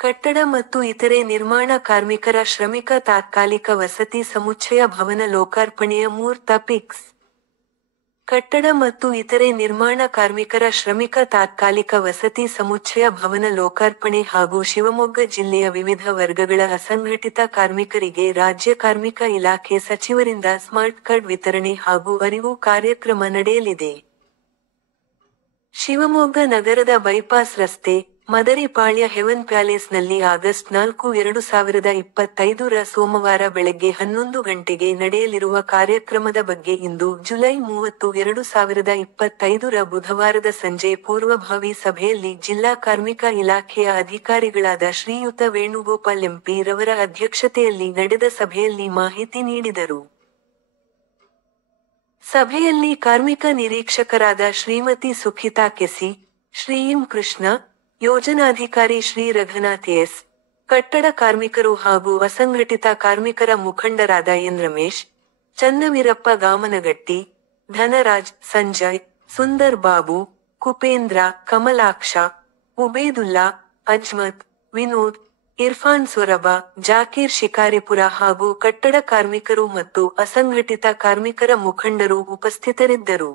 ಕಟ್ಟಡ ಮತ್ತು ಇತರೆ ನಿರ್ಮಾಣ ಕಾರ್ಮಿಕರ ಶ್ರಮಿಕ ತಾತ್ಕಾಲಿಕ ವಸತಿ ಸಮುಚ್ಚಯ ಭವನ ಲೋಕಾರ್ಪಣೆಯ ಮೂರ್ತ ಪಿಕ್ಸ್. ಕಟ್ಟಡ ಮತ್ತು ಇತರೆ ನಿರ್ಮಾಣ ಕಾರ್ಮಿಕರ ಶ್ರಮಿಕ ತಾತ್ಕಾಲಿಕ ವಸತಿ ಸಮುಚ್ಚಯ ಭವನ ಲೋಕಾರ್ಪಣೆ ಹಾಗೂ ಶಿವಮೊಗ್ಗ ಜಿಲ್ಲೆಯ ವಿವಿಧ ವರ್ಗಗಳ ಅಸಂಘಟಿತ ಕಾರ್ಮಿಕರಿಗೆ ರಾಜ್ಯ ಕಾರ್ಮಿಕ ಇಲಾಖೆ ಸಚಿವರಿಂದ ಸ್ಮಾರ್ಟ್ ಕಾರ್ಡ್ ವಿತರಣೆ ಹಾಗೂ ಅರಿವು ಕಾರ್ಯಕ್ರಮ ನಡೆಯಲಿದೆ. ಶಿವಮೊಗ್ಗ ನಗರದ ಬೈಪಾಸ್ ರಸ್ತೆ, ಮದರಿಪಾಳ್ಯ ಹೆವನ್ ಪ್ಯಾಲೇಸ್ನಲ್ಲಿ ಆಗಸ್ಟ್ 4, 2025 ಸೋಮವಾರ ಬೆಳಗ್ಗೆ 11 ಗಂಟೆಗೆ ನಡೆಯಲಿರುವ ಕಾರ್ಯಕ್ರಮದ ಬಗ್ಗೆ ಇಂದು ಜುಲೈ 30, 2025 ಬುಧವಾರದ ಸಂಜೆ ಪೂರ್ವಭಾವಿ ಸಭೆಯಲ್ಲಿ ಜಿಲ್ಲಾ ಕಾರ್ಮಿಕ ಇಲಾಖೆಯ ಅಧಿಕಾರಿಗಳಾದ ಶ್ರೀಯುತ ವೇಣುಗೋಪಾಲ್ ಎಂಪಿ ರವರ ಅಧ್ಯಕ್ಷತೆಯಲ್ಲಿ ನಡೆದ ಸಭೆಯಲ್ಲಿ ಮಾಹಿತಿ ನೀಡಿದರು. ಸಭೆಯಲ್ಲಿ ಕಾರ್ಮಿಕ ನಿರೀಕ್ಷಕರಾದ ಶ್ರೀಮತಿ ಸುಖಿತಾ ಕೆಸಿ, ಶ್ರೀ ಎಂ ಕೃಷ್ಣ, ಯೋಜನಾಧಿಕಾರಿ ಶ್ರೀ ರಘುನಾಥ್ ಎಸ್, ಕಟ್ಟಡ ಕಾರ್ಮಿಕರು ಹಾಗೂ ಅಸಂಘಟಿತ ಕಾರ್ಮಿಕರ ಮುಖಂಡರಾದ ಎನ್ ರಮೇಶ್, ಚನ್ನವೀರಪ್ಪ ಗಾಮನಗಟ್ಟಿ, ಧನರಾಜ್, ಸಂಜಯ್, ಸುಂದರ್ ಬಾಬು, ಕುಪೇಂದ್ರ, ಕಮಲಾಕ್ಷ, ಉಬೇದುಲ್ಲಾ, ಅಜ್ಮತ್, ವಿನೋದ್, ಇರ್ಫಾನ್ ಸೊರಬ, ಜಾಕೀರ್ ಶಿಕಾರಿಪುರ ಹಾಗೂ ಕಟ್ಟಡ ಕಾರ್ಮಿಕರು ಮತ್ತು ಅಸಂಘಟಿತ ಕಾರ್ಮಿಕರ ಮುಖಂಡರು ಉಪಸ್ಥಿತರಿದ್ದರು.